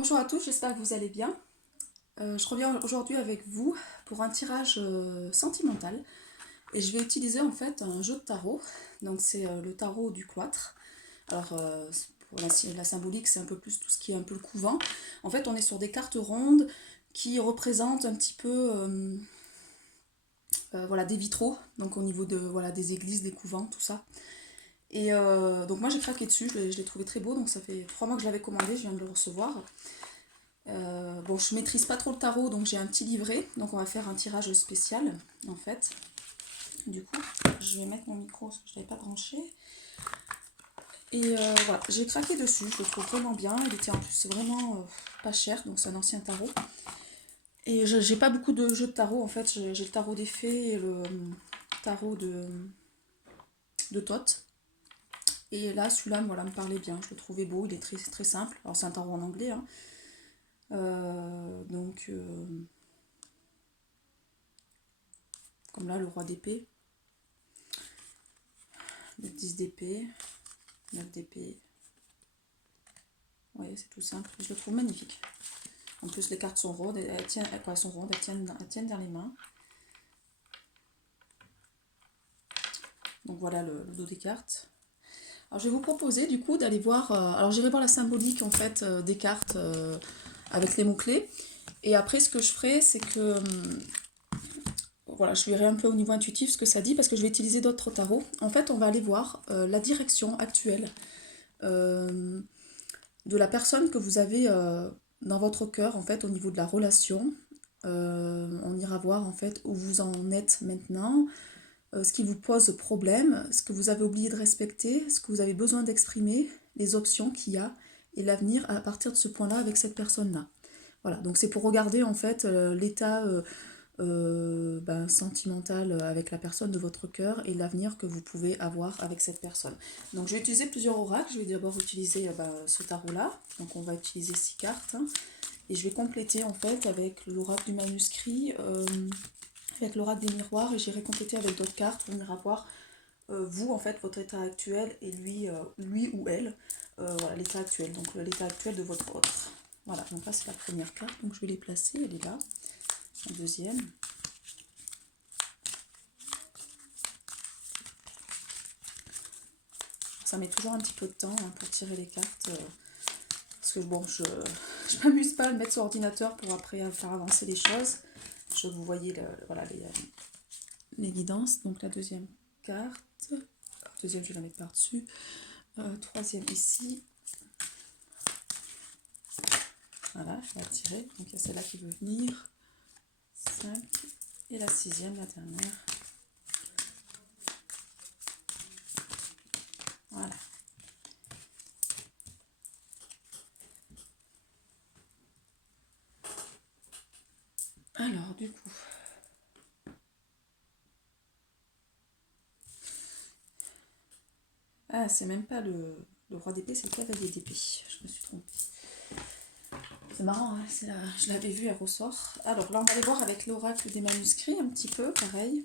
Bonjour à tous, j'espère que vous allez bien. Je reviens aujourd'hui avec vous pour un tirage sentimental et je vais utiliser en fait un jeu de tarot. Donc c'est le tarot du cloître. Alors pour la symbolique, c'est un peu plus tout ce qui est un peu le couvent. En fait, on est sur des cartes rondes qui représentent un petit peu voilà, des vitraux, donc au niveau de, voilà, des églises, des couvents, tout ça. Et donc moi j'ai craqué dessus, je l'ai trouvé très beau, donc ça fait 3 mois que je l'avais commandé, je viens de le recevoir. Bon, je maîtrise pas trop le tarot, donc j'ai un petit livret. Donc on va faire un tirage spécial, en fait. Du coup, je vais mettre mon micro parce que je l'avais pas branché. Et voilà, j'ai craqué dessus, je le trouve vraiment bien. Il était en plus vraiment pas cher, donc c'est un ancien tarot. Et j'ai pas beaucoup de jeux de tarot, en fait. J'ai le tarot des fées et le tarot de Thoth. Et là, celui-là, voilà, me parlait bien. Je le trouvais beau, il est très, très simple. Alors c'est un tarot en anglais, hein. Donc, comme là, le roi d'épée. Le 10 d'épée, 9 d'épée. Ouais, c'est tout simple. Je le trouve magnifique. En plus, les cartes sont rondes, elles tiennent, quoi, elles sont rondes, elles tiennent dans les mains. Donc voilà le dos des cartes. Alors je vais vous proposer du coup d'aller voir. Alors j'irai voir la symbolique en fait des cartes avec les mots-clés. Et après, ce que je ferai, c'est que voilà, je verrai un peu au niveau intuitif ce que ça dit parce que je vais utiliser d'autres tarots. En fait, on va aller voir la direction actuelle euh, de la personne que vous avez dans votre cœur, en fait, au niveau de la relation. On ira voir en fait où vous en êtes maintenant, ce qui vous pose problème, ce que vous avez oublié de respecter, ce que vous avez besoin d'exprimer, les options qu'il y a et l'avenir à partir de ce point-là avec cette personne-là. Voilà, donc c'est pour regarder en fait l'état sentimental avec la personne de votre cœur et l'avenir que vous pouvez avoir avec cette personne. Donc je vais utiliser plusieurs oracles. Je vais d'abord utiliser ce tarot-là. Donc on va utiliser 6 cartes. Hein, et je vais compléter en fait avec l'oracle du manuscrit, avec l'oracle des miroirs. Et j'irai compléter avec d'autres cartes. On ira voir vous en fait votre état actuel et lui ou elle. Voilà l'état actuel. Donc l'état actuel de votre autre. Voilà, donc là c'est la première carte. Donc je vais les placer. Elle est là. La deuxième. Ça met toujours un petit peu de temps hein, pour tirer les cartes. Parce que bon, je ne m'amuse pas à le mettre sur ordinateur pour après faire avancer les choses. Je vous voyez voilà, les guidances. Donc la deuxième carte. La deuxième, je vais la mettre par-dessus. Troisième ici. Voilà, je vais la tirer. Donc il y a celle-là qui veut venir. 5. Et la sixième, la dernière. Voilà. Alors, du coup. Ah, c'est même pas le roi d'épée, c'est le cavalier d'épée. Je me suis trompée. C'est marrant, hein, je l'avais vu, elle ressort. Alors là, on va aller voir avec l'oracle des manuscrits un petit peu, pareil.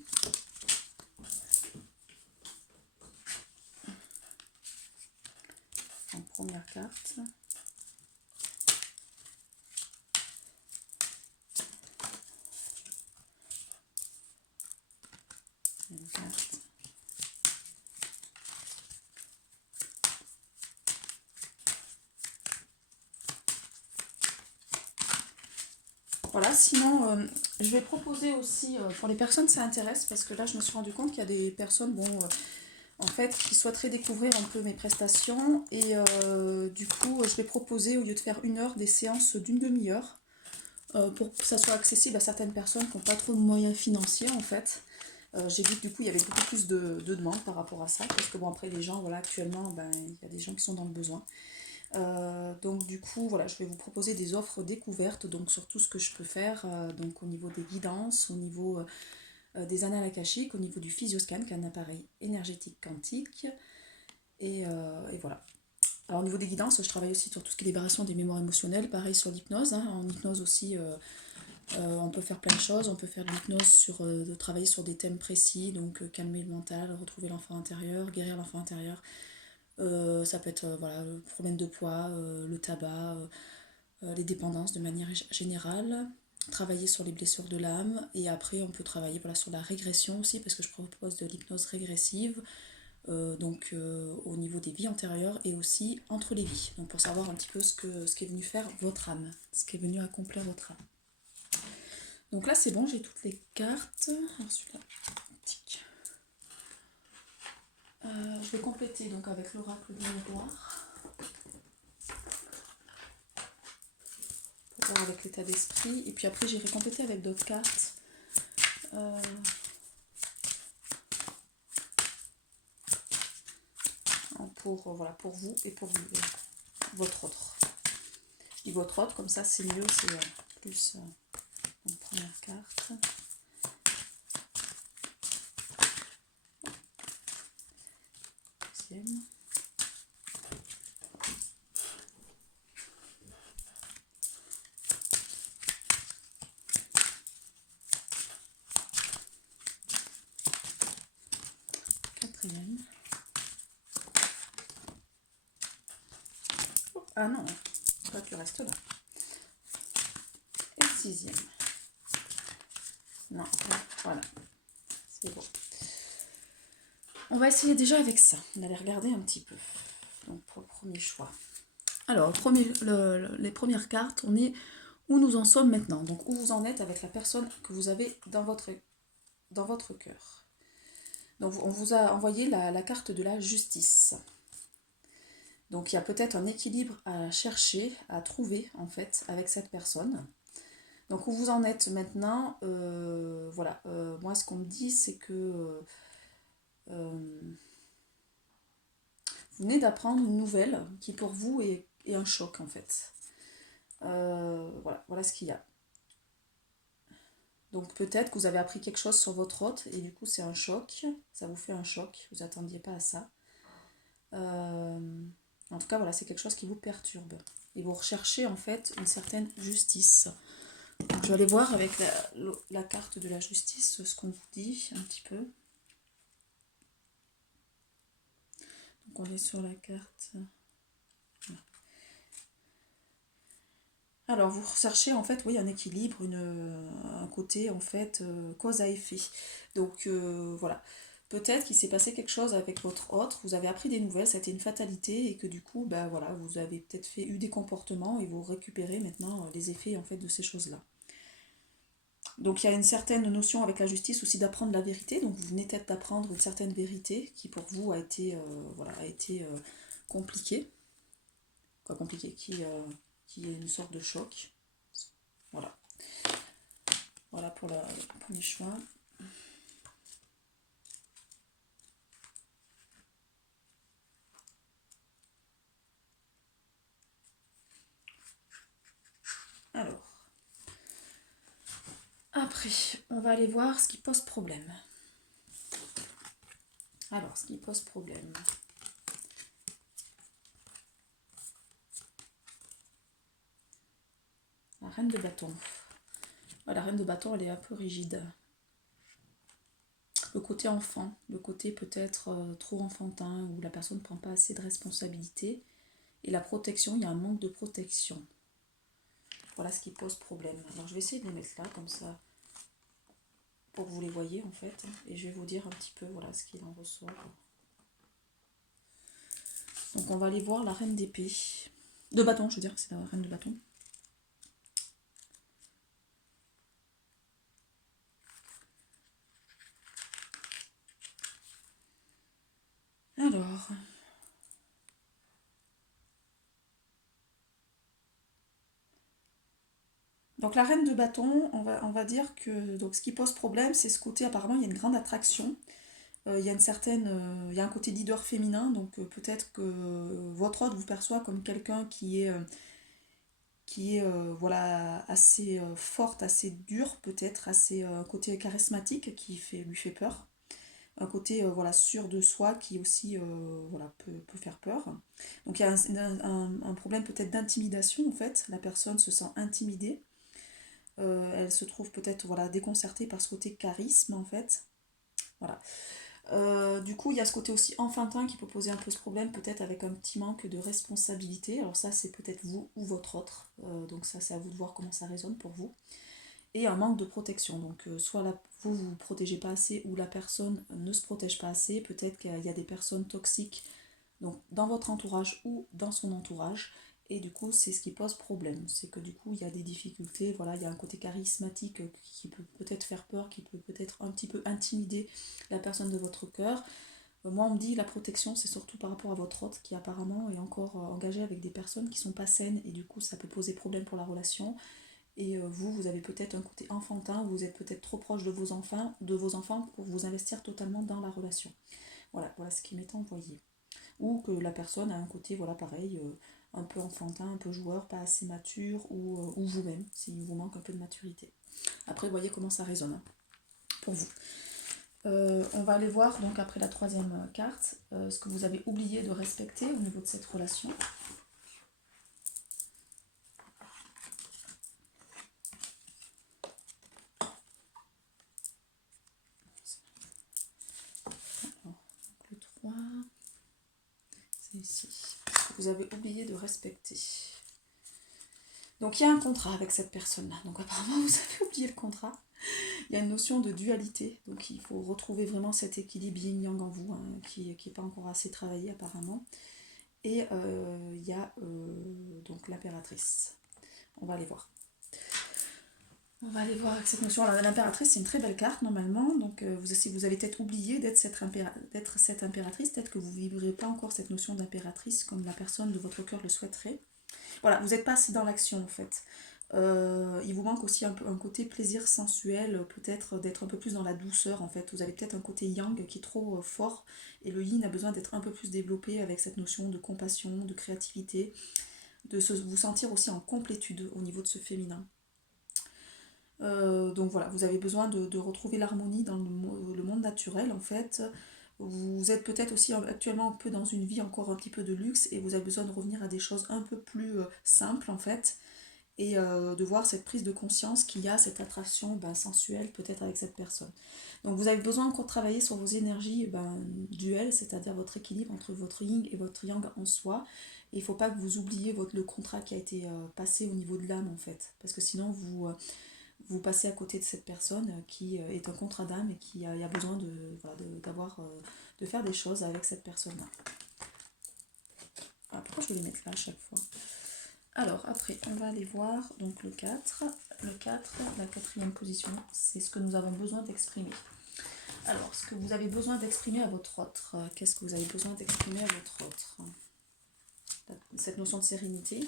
En première carte. Une carte. Voilà, sinon, je vais proposer aussi, pour les personnes ça intéresse, parce que là, je me suis rendu compte qu'il y a des personnes, bon, en fait, qui souhaiteraient découvrir un peu mes prestations. Et du coup, je vais proposer, au lieu de faire 1 heure, des séances d'une demi-heure, pour que ça soit accessible à certaines personnes qui n'ont pas trop de moyens financiers, en fait. J'ai vu que du coup il y avait beaucoup plus de demandes par rapport à ça, parce que bon après les gens, voilà, actuellement, ben, il y a des gens qui sont dans le besoin. Donc du coup, voilà, je vais vous proposer des offres découvertes, donc sur tout ce que je peux faire, donc au niveau des guidances, au niveau des annales akashiques, au niveau du physioscan, qui est un appareil énergétique quantique, et voilà. Alors au niveau des guidances, je travaille aussi sur tout ce qui est libération des mémoires émotionnelles, pareil sur l'hypnose, hein. En hypnose aussi, on peut faire plein de choses, on peut faire de l'hypnose de travailler sur des thèmes précis, donc calmer le mental, retrouver l'enfant intérieur, guérir l'enfant intérieur. Ça peut être voilà, le problème de poids, le tabac, les dépendances de manière générale, travailler sur les blessures de l'âme, et après on peut travailler voilà, sur la régression aussi, parce que je propose de l'hypnose régressive, au niveau des vies antérieures et aussi entre les vies, donc pour savoir un petit peu ce qu'est venu faire votre âme, ce qui est venu accomplir votre âme. Donc là c'est bon, j'ai toutes les cartes. Alors celui-là, tic. Je vais compléter donc avec l'oracle du miroir, pour voir avec l'état d'esprit, et puis après j'irai compléter avec d'autres cartes. Voilà, pour vous et pour votre autre. Et votre autre, comme ça c'est mieux, c'est plus une première carte. Deuxième. Quatrième. Oh, ah non, toi tu restes là. Et sixième. Non, voilà, c'est bon. On va essayer déjà avec ça. On va aller regarder un petit peu. Donc pour le premier choix. Alors, les premières cartes, on est où nous en sommes maintenant. Donc où vous en êtes avec la personne que vous avez dans votre cœur. Donc on vous a envoyé la carte de la justice. Donc il y a peut-être un équilibre à chercher, à trouver en fait avec cette personne. Donc où vous en êtes maintenant, voilà, moi ce qu'on me dit c'est que vous venez d'apprendre une nouvelle qui pour vous est un choc en fait. Voilà ce qu'il y a. Donc peut-être que vous avez appris quelque chose sur votre hôte et du coup c'est un choc, ça vous fait un choc, vous attendiez pas à ça. En tout cas voilà, c'est quelque chose qui vous perturbe. Et vous recherchez en fait une certaine justice. Donc, je vais aller voir avec la carte de la justice ce qu'on vous dit un petit peu. Donc on est sur la carte. Alors vous recherchez en fait oui un équilibre, un côté en fait cause à effet. Donc voilà. Peut-être qu'il s'est passé quelque chose avec votre autre, vous avez appris des nouvelles, ça a été une fatalité et que du coup bah voilà, vous avez peut-être eu des comportements et vous récupérez maintenant les effets en fait de ces choses-là. Donc il y a une certaine notion avec la justice aussi d'apprendre la vérité. Donc vous venez peut-être d'apprendre une certaine vérité qui pour vous a été, compliquée. Quoi compliqué, qui est une sorte de choc. Voilà. Voilà pour le premier choix. Alors. Après, on va aller voir ce qui pose problème. Alors, ce qui pose problème. La reine de bâton. La reine de bâton, elle est un peu rigide. Le côté enfant, le côté peut-être trop enfantin, où la personne ne prend pas assez de responsabilités. Et la protection, il y a un manque de protection. Voilà ce qui pose problème. Alors, je vais essayer de les mettre là, comme ça, pour que vous les voyez, en fait. Et je vais vous dire un petit peu, voilà, ce qu'il en ressort. Donc, on va aller voir la reine d'épée. De bâton, je veux dire, c'est la reine de bâton. Alors, donc la reine de bâton, on va dire que donc, ce qui pose problème, c'est ce côté, apparemment, il y a une grande attraction. Il y a il y a un côté leader féminin, donc peut-être que votre hôte vous perçoit comme quelqu'un qui est voilà, assez forte, assez dure, peut-être, assez côté charismatique lui fait peur. Un côté voilà, sûr de soi qui aussi voilà, peut faire peur. Donc il y a un problème peut-être d'intimidation en fait, la personne se sent intimidée. Elle se trouve peut-être voilà, déconcertée par ce côté charisme en fait. Voilà. Du coup, il y a ce côté aussi enfantin qui peut poser un peu ce problème, peut-être avec un petit manque de responsabilité. Alors ça, c'est peut-être vous ou votre autre. Donc ça, c'est à vous de voir comment ça résonne pour vous. Et un manque de protection. Donc soit vous vous protégez pas assez ou la personne ne se protège pas assez. Peut-être qu'il y a des personnes toxiques donc, dans votre entourage ou dans son entourage. Et du coup, c'est ce qui pose problème. C'est que du coup, il y a des difficultés. Voilà, il y a un côté charismatique qui peut peut-être faire peur, qui peut peut-être un petit peu intimider la personne de votre cœur. Moi, on me dit la protection, c'est surtout par rapport à votre hôte qui apparemment est encore engagé avec des personnes qui sont pas saines et du coup, ça peut poser problème pour la relation. Et vous avez peut-être un côté enfantin, vous êtes peut-être trop proche de vos enfants pour vous investir totalement dans la relation. Voilà ce qui m'est envoyé. Ou que la personne a un côté, voilà, pareil, un peu enfantin, un peu joueur, pas assez mature, ou vous-même, s'il vous manque un peu de maturité. Après, voyez comment ça résonne hein, pour vous. On va aller voir, donc après la troisième carte, ce que vous avez oublié de respecter au niveau de cette relation. Alors, le 3, c'est ici. Ce que vous avez oublié de respecter. Donc il y a un contrat avec cette personne-là. Donc apparemment vous avez oublié le contrat. Il y a une notion de dualité. Donc il faut retrouver vraiment cet équilibre yin-yang en vous, hein, qui n'est pas encore assez travaillé apparemment. Et il y a donc l'impératrice. On va aller voir. On va aller voir avec cette notion. Alors l'impératrice, c'est une très belle carte normalement. Donc si vous avez peut-être oublié d'être cette impératrice, peut-être que vous ne vivrez pas encore cette notion d'impératrice comme la personne de votre cœur le souhaiterait. Voilà, vous n'êtes pas assez dans l'action en fait. Il vous manque aussi un côté plaisir sensuel, peut-être d'être un peu plus dans la douceur en fait. Vous avez peut-être un côté yang qui est trop fort et le yin a besoin d'être un peu plus développé avec cette notion de compassion, de créativité, de vous sentir aussi en complétude au niveau de ce féminin. Donc voilà, vous avez besoin de retrouver l'harmonie dans le monde naturel en fait. Vous êtes peut-être aussi actuellement un peu dans une vie encore un petit peu de luxe et vous avez besoin de revenir à des choses un peu plus simples en fait et de voir cette prise de conscience qu'il y a cette attraction sensuelle peut-être avec cette personne. Donc vous avez besoin encore de travailler sur vos énergies duelles, c'est-à-dire votre équilibre entre votre yin et votre yang en soi. Et il ne faut pas que vous oubliez le contrat qui a été passé au niveau de l'âme en fait, parce que sinon vous passez à côté de cette personne qui est un contrat d'âme et qui a besoin de faire des choses avec cette personne-là. Ah, pourquoi je vais les mettre là à chaque fois? Alors après, on va aller voir donc le 4. Le 4, la quatrième position, c'est ce que nous avons besoin d'exprimer. Alors, ce que vous avez besoin d'exprimer à votre autre, qu'est-ce que vous avez besoin d'exprimer à votre autre? Cette notion de sérénité,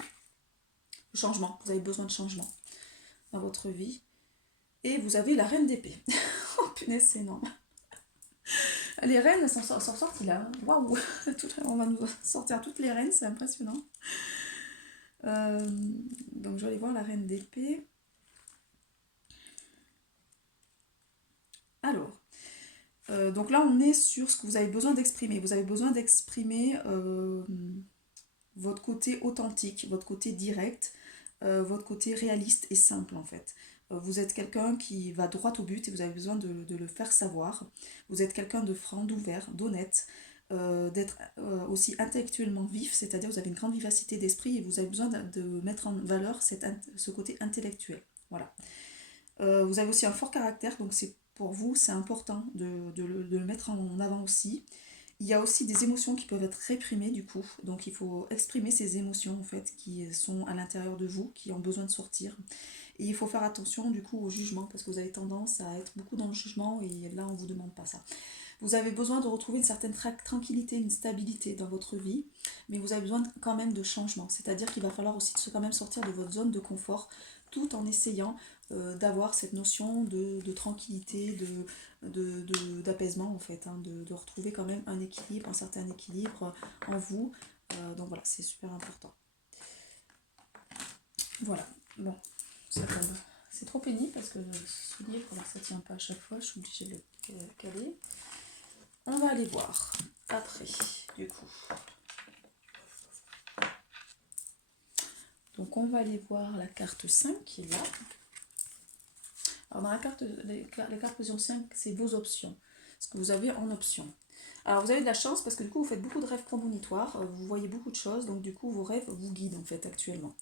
le changement, vous avez besoin de changement dans votre vie. Et vous avez la reine d'épée. Oh punaise, c'est énorme. Les reines, elles sont sorties là. Waouh. On va nous sortir toutes les reines, c'est impressionnant. Donc je vais aller voir la reine d'épée. Alors, donc là on est sur ce que vous avez besoin d'exprimer. Vous avez besoin d'exprimer votre côté authentique, votre côté direct, votre côté réaliste et simple en fait. Vous êtes quelqu'un qui va droit au but et vous avez besoin de le faire savoir. Vous êtes quelqu'un de franc, d'ouvert, d'honnête, d'être aussi intellectuellement vif, c'est-à-dire vous avez une grande vivacité d'esprit et vous avez besoin de mettre en valeur ce côté intellectuel. Voilà. Vous avez aussi un fort caractère, donc pour vous c'est important de le mettre en avant aussi. Il y a aussi des émotions qui peuvent être réprimées du coup, donc il faut exprimer ces émotions en fait qui sont à l'intérieur de vous, qui ont besoin de sortir. Et il faut faire attention du coup au jugement parce que vous avez tendance à être beaucoup dans le jugement et là on ne vous demande pas ça. Vous avez besoin de retrouver une certaine tranquillité, une stabilité dans votre vie, mais vous avez besoin quand même de changement. C'est-à-dire qu'il va falloir aussi quand même sortir de votre zone de confort tout en essayant d'avoir cette notion de tranquillité, d'apaisement en fait, hein, de retrouver quand même un équilibre, un certain équilibre en vous. Donc voilà, c'est super important. Voilà, bon, ça tombe. C'est trop pénible parce que ce livre, ça tient pas à chaque fois, je suis obligée de le caler. On va aller voir après, du coup. Donc on va aller voir la carte 5 qui est là. Alors dans la carte position 5, c'est vos options. ce que vous avez en option. Alors vous avez de la chance parce que du coup vous faites beaucoup de rêves prémonitoires, vous voyez beaucoup de choses, donc du coup vos rêves vous guident en fait actuellement.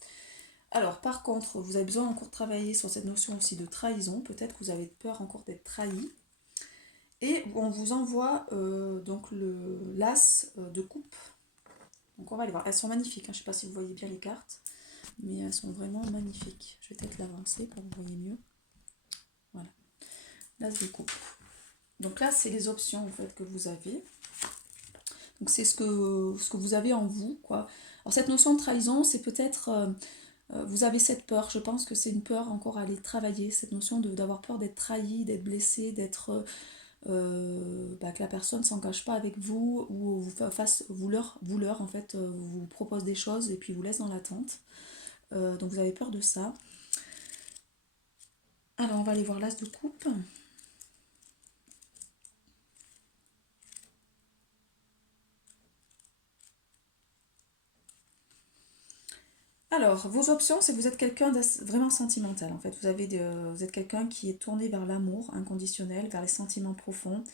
Alors par contre, vous avez besoin encore de travailler sur cette notion aussi de trahison, peut-être que vous avez peur encore d'être trahi. Et on vous envoie donc l'as de coupe. Donc on va aller voir, elles sont magnifiques, hein. Je ne sais pas si vous voyez bien les cartes, mais elles sont vraiment magnifiques. Je vais peut-être l'avancer pour que vous voyez mieux. Voilà, l'as de coupe. Donc là c'est les options en fait que vous avez. Donc c'est ce que vous avez en vous, quoi. Alors cette notion de trahison, c'est peut-être... vous avez cette peur, je pense que c'est une peur encore à aller travailler, cette notion d'avoir peur d'être trahi, d'être blessé, d'être... que la personne ne s'engage pas avec vous ou vous leur en fait, vous propose des choses et puis vous laisse dans l'attente. Donc vous avez peur de ça. Alors on va aller voir l'as de coupe. Alors, vos options, c'est que vous êtes quelqu'un de vraiment sentimental. En fait, vous êtes quelqu'un qui est tourné vers l'amour inconditionnel, vers les sentiments profonds.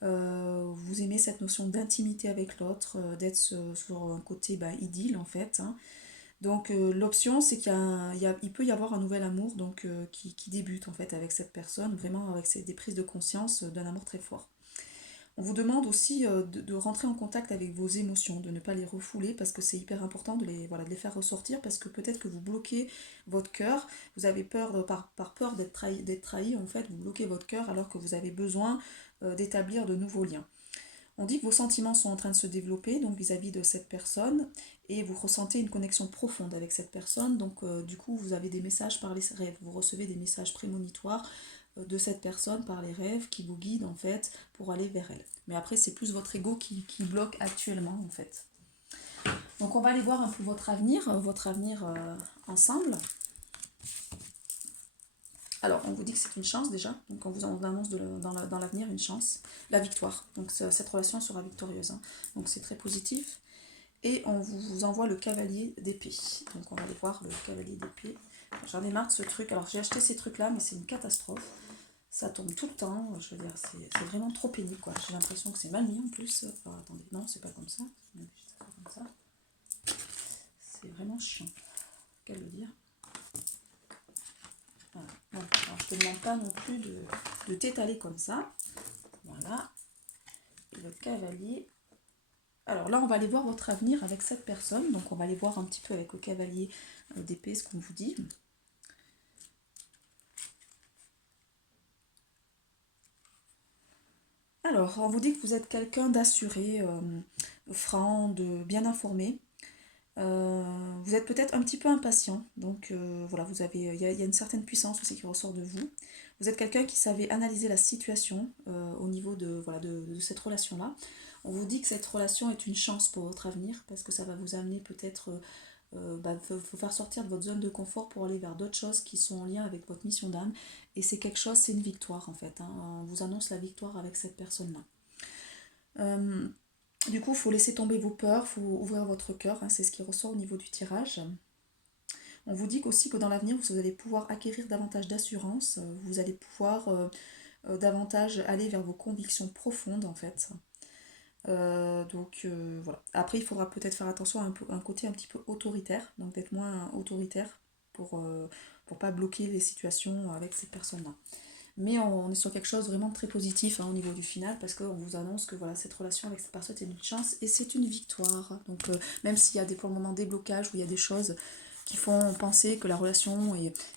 Vous aimez cette notion d'intimité avec l'autre, d'être sur un côté idylle en fait, hein. Donc l'option, c'est il peut y avoir un nouvel amour donc, qui débute en fait avec cette personne, vraiment avec des prises de conscience d'un amour très fort. On vous demande aussi de rentrer en contact avec vos émotions, de ne pas les refouler parce que c'est hyper important de les faire ressortir parce que peut-être que vous bloquez votre cœur, vous avez peur, par peur d'être trahi, en fait, vous bloquez votre cœur alors que vous avez besoin d'établir de nouveaux liens. On dit que vos sentiments sont en train de se développer donc vis-à-vis de cette personne et vous ressentez une connexion profonde avec cette personne, donc du coup vous avez des messages par les rêves, vous recevez des messages prémonitoires de cette personne par les rêves qui vous guident en fait pour aller vers elle. Mais après c'est plus votre ego qui bloque actuellement en fait. Donc on va aller voir un peu votre avenir ensemble. Alors on vous dit que c'est une chance déjà, donc on vous annonce dans l'avenir une chance, la victoire. Donc cette relation sera victorieuse, hein. Donc c'est très positif. Et on vous envoie le cavalier d'épée. Donc on va aller voir le cavalier d'épée. J'en ai marre de ce truc. Alors j'ai acheté ces trucs là mais c'est une catastrophe. Ça tombe tout le temps, je veux dire, c'est vraiment trop pénible, quoi. J'ai l'impression que c'est mal mis en plus. Alors, attendez, non, c'est pas comme ça. Comme ça. C'est vraiment chiant. Qu'elle le dire. Voilà. Bon, alors, je te demande pas non plus de t'étaler comme ça. Voilà. Et le cavalier. Alors là, on va aller voir votre avenir avec cette personne. Donc, on va aller voir un petit peu avec le cavalier d'épée ce qu'on vous dit. Alors, on vous dit que vous êtes quelqu'un d'assuré, franc, de bien informé. Vous êtes peut-être un petit peu impatient, donc voilà, il y a une certaine puissance aussi qui ressort de vous. Vous êtes quelqu'un qui savait analyser la situation au niveau de cette relation-là. On vous dit que cette relation est une chance pour votre avenir parce que ça va vous amener peut-être vous faire sortir de votre zone de confort pour aller vers d'autres choses qui sont en lien avec votre mission d'âme. Et c'est quelque chose, c'est une victoire en fait, hein. On vous annonce la victoire avec cette personne-là. Du coup, il faut laisser tomber vos peurs, il faut ouvrir votre cœur, hein, c'est ce qui ressort au niveau du tirage. On vous dit aussi que dans l'avenir, vous allez pouvoir acquérir davantage d'assurance, vous allez pouvoir davantage aller vers vos convictions profondes en fait. Voilà. Après, il faudra peut-être faire attention à un côté un petit peu autoritaire, donc d'être moins autoritaire pour pas bloquer les situations avec ces personnes-là. Mais on est sur quelque chose vraiment de très positif, hein, au niveau du final parce qu'on vous annonce que voilà, cette relation avec cette personne est une chance et c'est une victoire. Donc même s'il y a pour le moment des blocages où il y a des choses qui font penser que la relation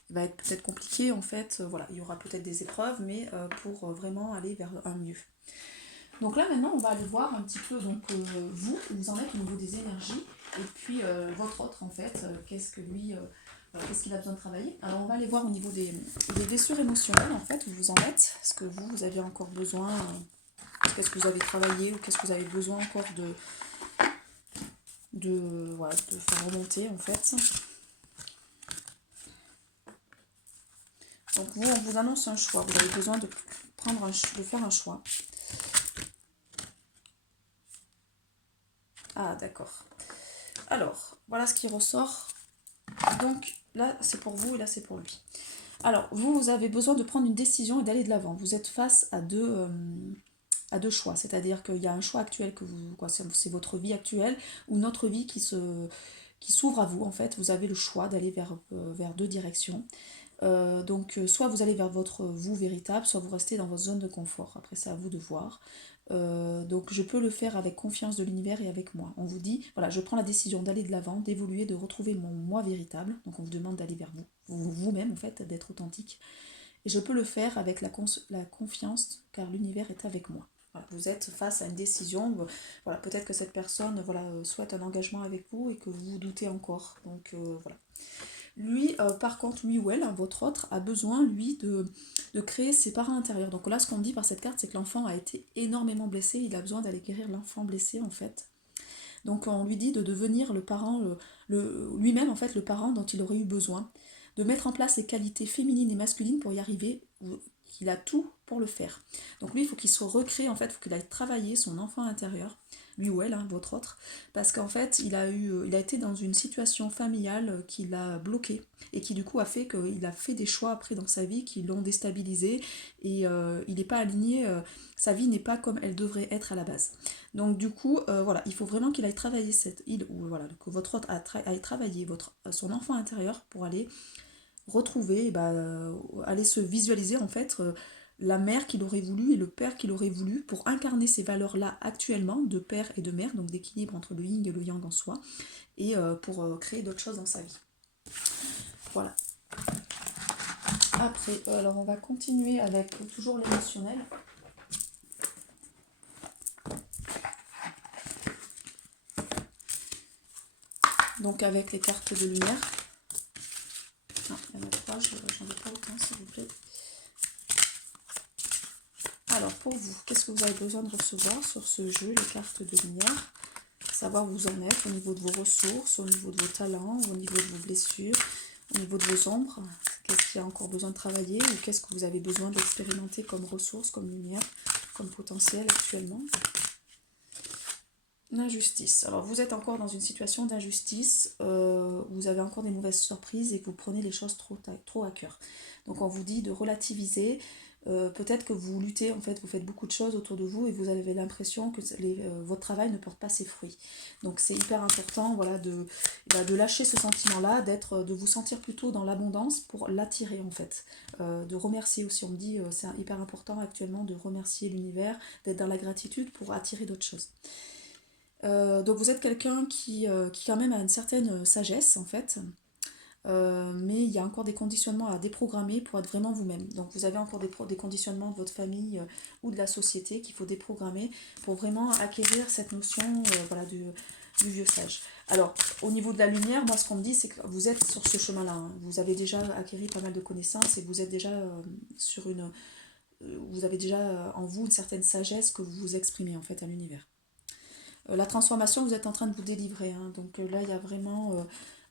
va être peut-être compliquée, en fait, voilà, il y aura peut-être des épreuves, mais pour vraiment aller vers un mieux. Donc là maintenant on va aller voir un petit peu donc, vous en êtes au niveau des énergies et puis votre autre en fait, qu'est-ce qu'il a besoin de travailler. Alors on va aller voir au niveau des blessures émotionnelles en fait, où vous en êtes, est-ce que vous avez encore besoin, qu'est-ce que vous avez travaillé ou qu'est-ce que vous avez besoin encore de faire remonter en fait. Donc vous, on vous annonce un choix, vous avez besoin de faire un choix. Ah d'accord. Alors, voilà ce qui ressort. Donc là c'est pour vous et là c'est pour lui. Alors vous avez besoin de prendre une décision et d'aller de l'avant. Vous êtes face à deux à deux choix. C'est-à-dire qu'il y a un choix actuel que vous, quoi, c'est votre vie actuelle ou notre vie qui s'ouvre à vous. En fait, vous avez le choix d'aller vers deux directions. Donc, soit vous allez vers votre vous véritable, soit vous restez dans votre zone de confort. Après, c'est à vous de voir. Donc, je peux le faire avec confiance de l'univers et avec moi. On vous dit, voilà, je prends la décision d'aller de l'avant, d'évoluer, de retrouver mon moi véritable. Donc, on vous demande d'aller vers vous-même, en fait, d'être authentique. Et je peux le faire avec la confiance, car l'univers est avec moi. Voilà, vous êtes face à une décision. Voilà, peut-être que cette personne voilà, souhaite un engagement avec vous et que vous doutez encore. Donc, voilà. Lui, par contre, lui ou elle, hein, votre autre, a besoin, lui, de créer ses parents intérieurs. Donc là, ce qu'on me dit par cette carte, c'est que l'enfant a été énormément blessé. Il a besoin d'aller guérir l'enfant blessé, en fait. Donc on lui dit de devenir le parent, lui-même, en fait, le parent dont il aurait eu besoin. De mettre en place les qualités féminines et masculines pour y arriver. Il a tout pour le faire. Donc lui, il faut qu'il se recrée, en fait, il faut qu'il aille travailler son enfant intérieur, lui ou elle, hein, votre autre, parce qu'en fait, il a été dans une situation familiale qui l'a bloqué et qui du coup a fait qu'il a fait des choix après dans sa vie qui l'ont déstabilisé et il n'est pas aligné, sa vie n'est pas comme elle devrait être à la base. Donc du coup, voilà, il faut vraiment qu'il aille travailler voilà, que votre autre aille travailler son enfant intérieur pour aller retrouver, aller se visualiser en fait la mère qu'il aurait voulu et le père qu'il aurait voulu pour incarner ces valeurs-là actuellement de père et de mère, donc d'équilibre entre le yin et le yang en soi, et pour créer d'autres choses dans sa vie. Voilà. Après, alors on va continuer avec toujours l'émotionnel. Donc avec les cartes de lumière. Non, il y en a trois, j'en ai pas autant s'il vous plaît. Alors pour vous, qu'est-ce que vous avez besoin de recevoir sur ce jeu, les cartes de lumière? Savoir où vous en êtes au niveau de vos ressources, au niveau de vos talents, au niveau de vos blessures, au niveau de vos ombres. Qu'est-ce qu'il y a encore besoin de travailler ou qu'est-ce que vous avez besoin d'expérimenter comme ressources, comme lumière, comme potentiel actuellement? L'injustice. Alors vous êtes encore dans une situation d'injustice, vous avez encore des mauvaises surprises et que vous prenez les choses trop à cœur. Donc on vous dit de relativiser, peut-être que vous luttez, en fait vous faites beaucoup de choses autour de vous et vous avez l'impression que votre travail ne porte pas ses fruits. Donc c'est hyper important voilà, de lâcher ce sentiment-là, de vous sentir plutôt dans l'abondance pour l'attirer en fait. De remercier aussi, on me dit c'est hyper important actuellement de remercier l'univers, d'être dans la gratitude pour attirer d'autres choses. Donc vous êtes quelqu'un qui quand même a une certaine sagesse en fait, mais il y a encore des conditionnements à déprogrammer pour être vraiment vous-même. Donc vous avez encore des conditionnements de votre famille ou de la société qu'il faut déprogrammer pour vraiment acquérir cette notion voilà, du vieux sage. Alors au niveau de la lumière, moi ce qu'on me dit c'est que vous êtes sur ce chemin-là. Hein. Vous avez déjà acquis pas mal de connaissances et vous êtes déjà sur une... vous avez déjà en vous une certaine sagesse que vous exprimez en fait à l'univers. La transformation, vous êtes en train de vous délivrer. Hein. Donc là, il y a vraiment...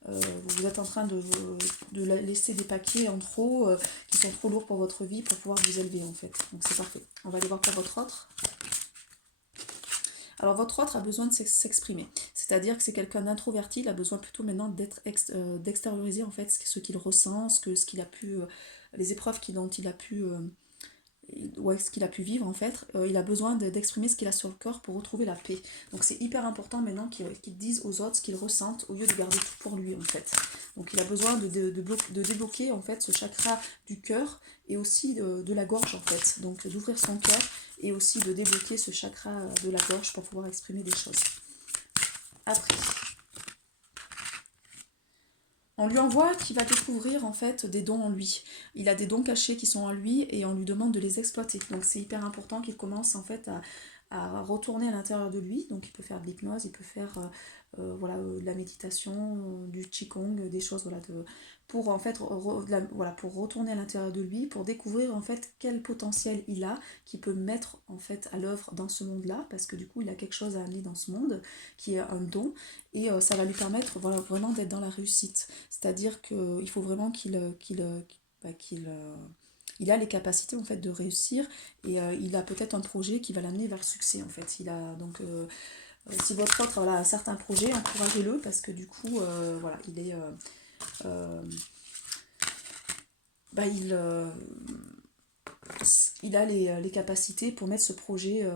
vous êtes en train de laisser des paquets en trop qui sont trop lourds pour votre vie pour pouvoir vous élever en fait. Donc c'est parfait. On va aller voir pour votre autre. Alors votre autre a besoin de s'exprimer. C'est-à-dire que c'est quelqu'un d'introverti, il a besoin plutôt maintenant d'extérioriser en fait ce qu'il ressent, ce qu'il a pu... les épreuves dont il a pu... ce qu'il a pu vivre en fait, il a besoin d'exprimer ce qu'il a sur le corps pour retrouver la paix. Donc c'est hyper important maintenant qu'il dise aux autres ce qu'il ressent au lieu de garder tout pour lui en fait. Donc il a besoin de débloquer en fait ce chakra du cœur et aussi de la gorge en fait. Donc d'ouvrir son cœur et aussi de débloquer ce chakra de la gorge pour pouvoir exprimer des choses. Après, on lui envoie qu'il va découvrir en fait des dons en lui. Il a des dons cachés qui sont en lui et on lui demande de les exploiter. Donc c'est hyper important qu'il commence en fait à retourner à l'intérieur de lui. Donc il peut faire de l'hypnose, il peut faire voilà, de la méditation, du qigong, des choses voilà, pour en fait voilà, pour retourner à l'intérieur de lui, pour découvrir en fait quel potentiel il a, qu'il peut mettre en fait à l'œuvre dans ce monde-là, parce que du coup il a quelque chose à amener dans ce monde qui est un don et ça va lui permettre voilà, vraiment d'être dans la réussite. C'est-à-dire qu'il faut vraiment qu'il a les capacités en fait de réussir et il a peut-être un projet qui va l'amener vers le succès en fait. Il a donc si votre autre voilà, a certains projets, encouragez-le parce que du coup voilà, il est il a les capacités pour mettre ce projet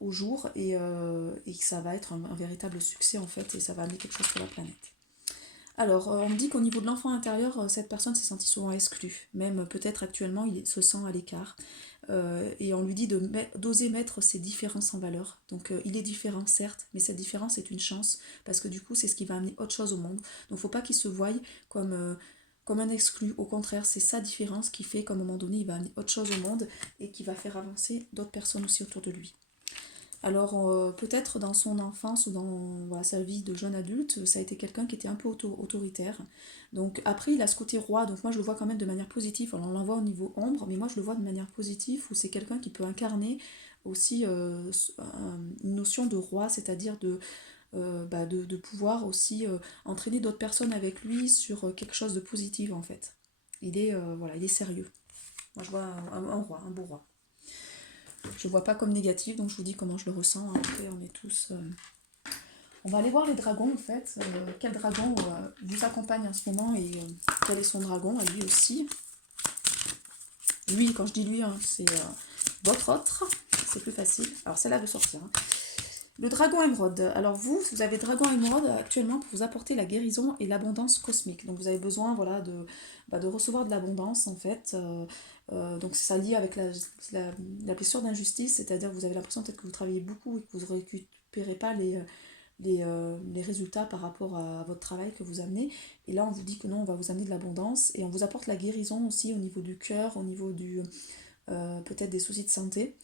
au jour et que ça va être un véritable succès en fait et ça va amener quelque chose pour la planète. Alors, on me dit qu'au niveau de l'enfant intérieur, cette personne s'est sentie souvent exclue. Même peut-être actuellement, il se sent à l'écart. Et on lui dit d'oser mettre ses différences en valeur. Donc, il est différent, certes, mais cette différence est une chance, parce que du coup, c'est ce qui va amener autre chose au monde. Donc, il ne faut pas qu'il se voie comme un exclu. Au contraire, c'est sa différence qui fait qu'à un moment donné, il va amener autre chose au monde et qui va faire avancer d'autres personnes aussi autour de lui. Alors peut-être dans son enfance ou dans voilà, sa vie de jeune adulte, ça a été quelqu'un qui était un peu autoritaire. Donc après il a ce côté roi, donc moi je le vois quand même de manière positive. Alors, on l'envoie au niveau ombre, mais moi je le vois de manière positive où c'est quelqu'un qui peut incarner aussi une notion de roi, c'est-à-dire de pouvoir aussi entraîner d'autres personnes avec lui sur quelque chose de positif en fait. Voilà, il est sérieux. Moi je vois un roi, un beau roi. Je ne vois pas comme négatif, donc je vous dis comment je le ressens. Après, on est tous... On va aller voir les dragons, en fait. Quel dragon vous accompagne en ce moment et quel est son dragon, à lui aussi. Lui, quand je dis lui, hein, c'est votre autre. C'est plus facile. Alors, celle-là veut sortir. Hein. Le dragon émeraude. Alors vous avez dragon émeraude actuellement pour vous apporter la guérison et l'abondance cosmique. Donc vous avez besoin voilà, de recevoir de l'abondance en fait. Donc c'est ça lié avec la blessure d'injustice, c'est-à-dire que vous avez l'impression peut-être que vous travaillez beaucoup et que vous ne récupérez pas les résultats par rapport à votre travail que vous amenez. Et là on vous dit que non, on va vous amener de l'abondance et on vous apporte la guérison aussi au niveau du cœur, au niveau peut-être des soucis de santé.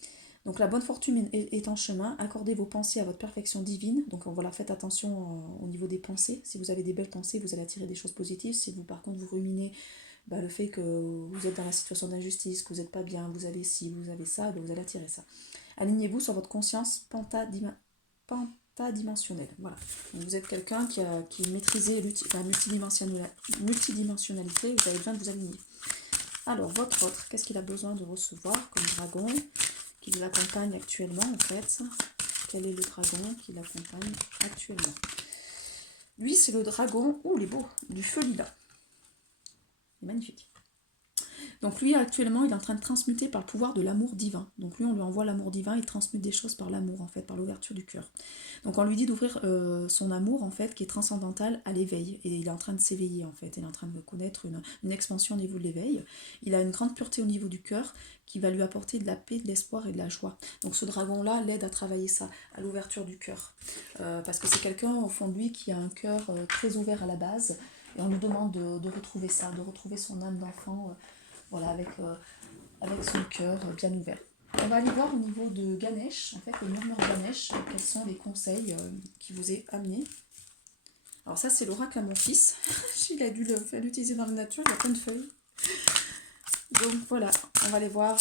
Donc la bonne fortune est en chemin, accordez vos pensées à votre perfection divine, donc voilà, faites attention au niveau des pensées, si vous avez des belles pensées, vous allez attirer des choses positives, si vous par contre vous ruminez le fait que vous êtes dans la situation d'injustice, que vous n'êtes pas bien, vous avez ci, vous avez ça, vous allez attirer ça. Alignez-vous sur votre conscience pentadimensionnelle, voilà. Donc vous êtes quelqu'un qui maîtrisez la multidimensionnalité, vous avez besoin de vous aligner. Alors, votre autre, qu'est-ce qu'il a besoin de recevoir comme dragon qui l'accompagne actuellement en fait? Quel est le dragon qui l'accompagne actuellement? Lui, c'est le dragon, il est beau, du feu lilas. Il est magnifique. Donc lui, actuellement, il est en train de transmuter par le pouvoir de l'amour divin. Donc lui, on lui envoie l'amour divin, il transmute des choses par l'amour, en fait, par l'ouverture du cœur. Donc on lui dit d'ouvrir son amour, en fait, qui est transcendantal à l'éveil. Et il est en train de s'éveiller, en fait. Il est en train de connaître une expansion au niveau de l'éveil. Il a une grande pureté au niveau du cœur qui va lui apporter de la paix, de l'espoir et de la joie. Donc ce dragon-là l'aide à travailler ça, à l'ouverture du cœur. Parce que c'est quelqu'un, au fond de lui, qui a un cœur très ouvert à la base. Et on lui demande de retrouver ça, de retrouver son âme d'enfant... Voilà, avec son cœur bien ouvert. On va aller voir au niveau de Ganesh, en fait, le murmure Ganesh, quels sont les conseils qui vous est amené. Alors ça, c'est l'oracle à mon fils. Il a dû l'utiliser dans la nature, il y a plein de feuilles. Donc voilà, on va aller voir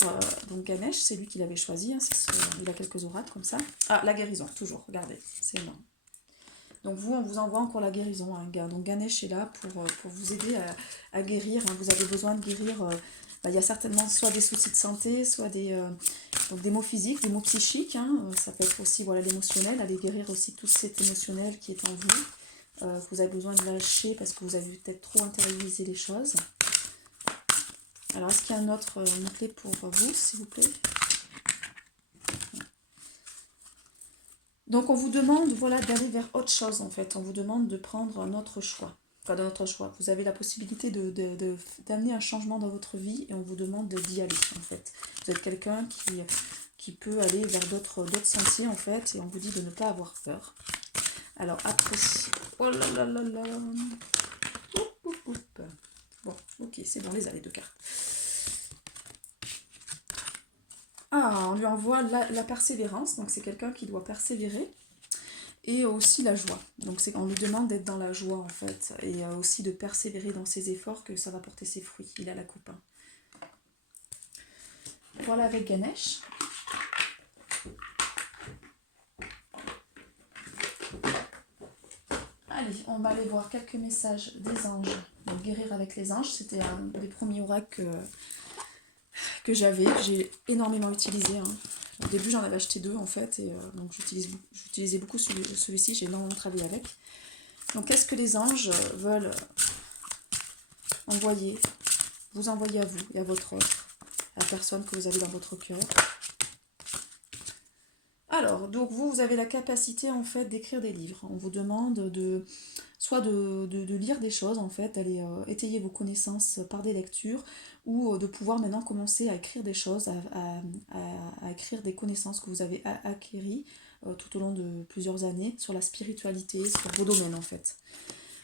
donc Ganesh, c'est lui qui l'avait choisi, hein, il a quelques oracles comme ça. Ah, la guérison, toujours, regardez, c'est énorme. Donc vous, on vous envoie encore la guérison. Hein. Donc Ganesh est là pour vous aider à guérir. Hein. Vous avez besoin de guérir. Il y a certainement soit des soucis de santé, soit des maux physiques, des maux psychiques. Hein. Ça peut être aussi l'émotionnel. Aller guérir aussi tout cet émotionnel qui est en vous. Que vous avez besoin de lâcher parce que vous avez peut-être trop intériorisé les choses. Alors, est-ce qu'il y a une clé pour vous, s'il vous plaît? Donc on vous demande d'aller vers autre chose en fait, on vous demande de prendre un autre choix. Enfin d'un autre choix, vous avez la possibilité d'amener un changement dans votre vie et on vous demande d'y aller en fait. Vous êtes quelqu'un qui peut aller vers d'autres sentiers en fait et on vous dit de ne pas avoir peur. Alors après, oh là là là là, bon ok c'est bon, les deux cartes. Ah, on lui envoie la persévérance, donc c'est quelqu'un qui doit persévérer, et aussi la joie. Donc on lui demande d'être dans la joie en fait, et aussi de persévérer dans ses efforts, que ça va porter ses fruits. Il a la coupe. Hein. Voilà avec Ganesh. Allez, on va aller voir quelques messages des anges. Donc guérir avec les anges, c'était un des premiers oracles que j'avais, que j'ai énormément utilisé. Hein. Au début, j'en avais acheté 2 en fait, et donc j'utilisais beaucoup celui-ci, j'ai énormément travaillé avec. Donc, qu'est-ce que les anges veulent vous envoyer à vous et à votre autre? la personne que vous avez dans votre cœur. Alors, donc vous avez la capacité en fait d'écrire des livres. On vous demande soit de lire des choses en fait, d'aller étayer vos connaissances par des lectures, ou de pouvoir maintenant commencer à écrire des choses, à écrire des connaissances que vous avez acquéries tout au long de plusieurs années sur la spiritualité, sur vos domaines en fait.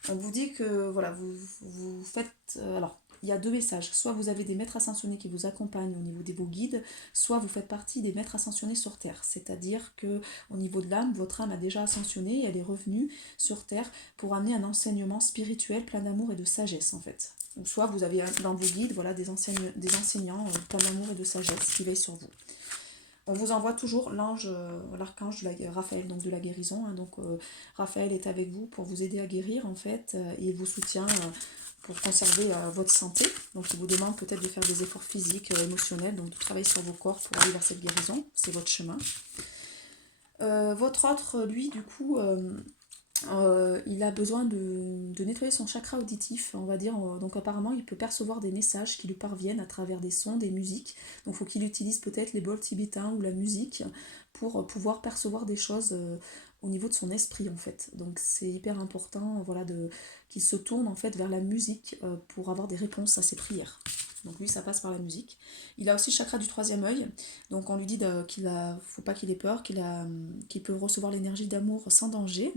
On vous dit que voilà, vous faites... alors, il y a deux messages. Soit vous avez des maîtres ascensionnés qui vous accompagnent au niveau de vos guides, soit vous faites partie des maîtres ascensionnés sur Terre. C'est-à-dire que au niveau de l'âme, votre âme a déjà ascensionné et elle est revenue sur Terre pour amener un enseignement spirituel plein d'amour et de sagesse en fait. Donc, soit vous avez dans vos guides voilà, des enseignants plein d'amour et de sagesse qui veillent sur vous. On vous envoie toujours l'archange Raphaël, donc de la guérison. Hein. Donc Raphaël est avec vous pour vous aider à guérir en fait, et il vous soutient pour conserver votre santé. Donc il vous demande peut-être de faire des efforts physiques, émotionnels, donc de travailler sur vos corps pour aller vers cette guérison. C'est votre chemin. Votre autre, lui, du coup, il a besoin de nettoyer son chakra auditif, on va dire. Donc apparemment, il peut percevoir des messages qui lui parviennent à travers des sons, des musiques. Donc il faut qu'il utilise peut-être les bols tibétains ou la musique pour pouvoir percevoir des choses au niveau de son esprit, en fait. Donc c'est hyper important voilà, qu'il se tourne en fait vers la musique pour avoir des réponses à ses prières. Donc lui, ça passe par la musique. Il a aussi le chakra du troisième œil. Donc on lui dit faut pas qu'il ait peur, qu'il peut recevoir l'énergie d'amour sans danger.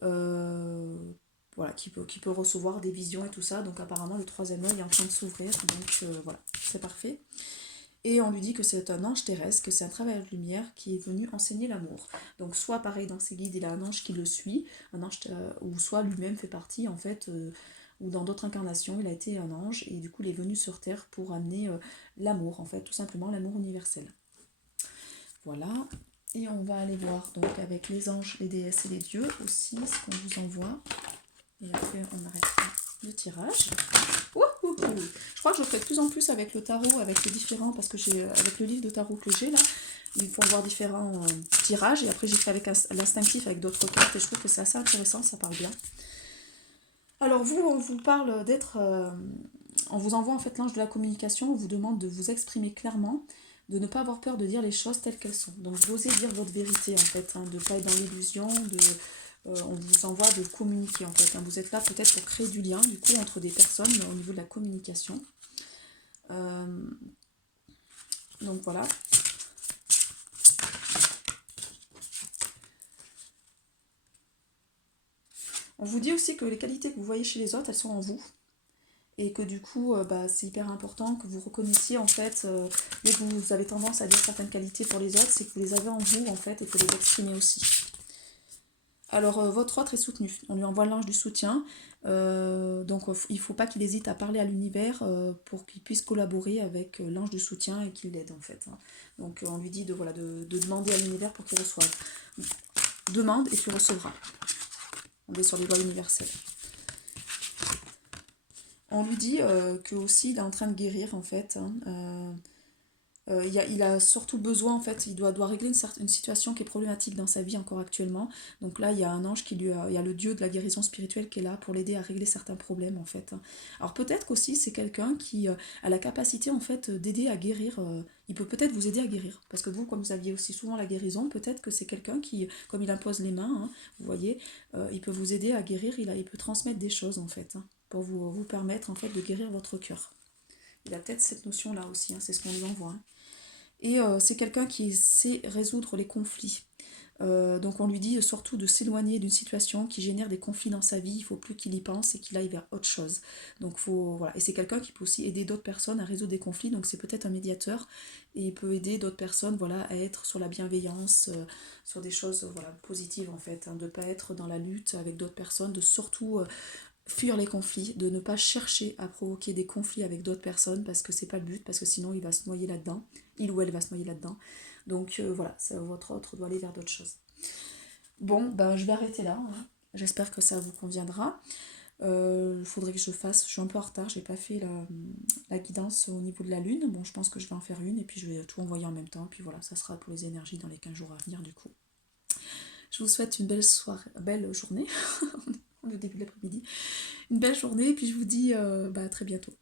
Voilà, qui peut recevoir des visions et tout ça. Donc apparemment le troisième œil est en train de s'ouvrir. Donc voilà, c'est parfait. Et on lui dit que c'est un ange terrestre, que c'est un travailleur de lumière qui est venu enseigner l'amour. Donc soit pareil dans ses guides, il a un ange qui le suit, un ange, ou soit lui-même fait partie en fait, ou dans d'autres incarnations, il a été un ange et du coup il est venu sur Terre pour amener l'amour en fait, tout simplement l'amour universel. Voilà. Et on va aller voir donc avec les anges, les déesses et les dieux aussi ce qu'on vous envoie. Et après on arrêtera le tirage. Je crois que je ferai de plus en plus avec le tarot, avec les différents, parce que avec le livre de tarot que j'ai là, il faut voir différents tirages. Et après j'ai fait avec l'instinctif avec d'autres cartes et je trouve que c'est assez intéressant, ça parle bien. Alors vous, on vous parle d'être... on vous envoie en fait l'ange de la communication, on vous demande de vous exprimer clairement, de ne pas avoir peur de dire les choses telles qu'elles sont. Donc d'oser dire votre vérité en fait, hein, de ne pas être dans l'illusion, on vous envoie de communiquer en fait. Hein. Vous êtes là peut-être pour créer du lien du coup entre des personnes au niveau de la communication. Donc voilà. On vous dit aussi que les qualités que vous voyez chez les autres, elles sont en vous. Et que du coup, c'est hyper important que vous reconnaissiez en fait, dès que vous avez tendance à dire certaines qualités pour les autres, c'est que vous les avez en vous en fait et que vous les exprimez aussi. Alors votre autre est soutenu, on lui envoie l'ange du soutien, donc il ne faut pas qu'il hésite à parler à l'univers pour qu'il puisse collaborer avec l'ange du soutien et qu'il l'aide en fait. Hein. Donc on lui dit de demander à l'univers pour qu'il reçoive. Demande et tu recevras. On est sur les lois universelles. On lui dit que aussi il est en train de guérir en fait. Hein, il a surtout besoin, en fait, il doit régler une situation qui est problématique dans sa vie encore actuellement. Donc là, il y a un ange il y a le dieu de la guérison spirituelle qui est là pour l'aider à régler certains problèmes, en fait. Alors peut-être qu'aussi, c'est quelqu'un qui a la capacité, en fait, d'aider à guérir. Il peut peut-être vous aider à guérir. Parce que vous, comme vous aviez aussi souvent la guérison, peut-être que c'est quelqu'un qui, comme il impose les mains, hein, vous voyez, il peut vous aider à guérir, il peut transmettre des choses, en fait, hein, pour vous permettre, en fait, de guérir votre cœur. Il a peut-être cette notion-là aussi, hein, c'est ce qu'on lui envoie. Hein. Et c'est quelqu'un qui sait résoudre les conflits. Donc on lui dit surtout de s'éloigner d'une situation qui génère des conflits dans sa vie, il ne faut plus qu'il y pense et qu'il aille vers autre chose. Donc voilà. Et c'est quelqu'un qui peut aussi aider d'autres personnes à résoudre des conflits, donc c'est peut-être un médiateur, et il peut aider d'autres personnes voilà, à être sur la bienveillance, sur des choses voilà, positives en fait, hein, de ne pas être dans la lutte avec d'autres personnes, de surtout fuir les conflits, de ne pas chercher à provoquer des conflits avec d'autres personnes parce que c'est pas le but, parce que sinon il va se noyer là-dedans, il ou elle va se noyer là-dedans. Donc voilà, votre autre doit aller vers d'autres choses. Bon, ben je vais arrêter là. Hein. J'espère que ça vous conviendra. Il faudrait que je suis un peu en retard, j'ai pas fait la guidance au niveau de la lune. Bon, je pense que je vais en faire une et puis je vais tout envoyer en même temps. Puis voilà, ça sera pour les énergies dans les 15 jours à venir du coup. Je vous souhaite une belle journée. Le début de l'après-midi. Une belle journée et puis je vous dis à très bientôt.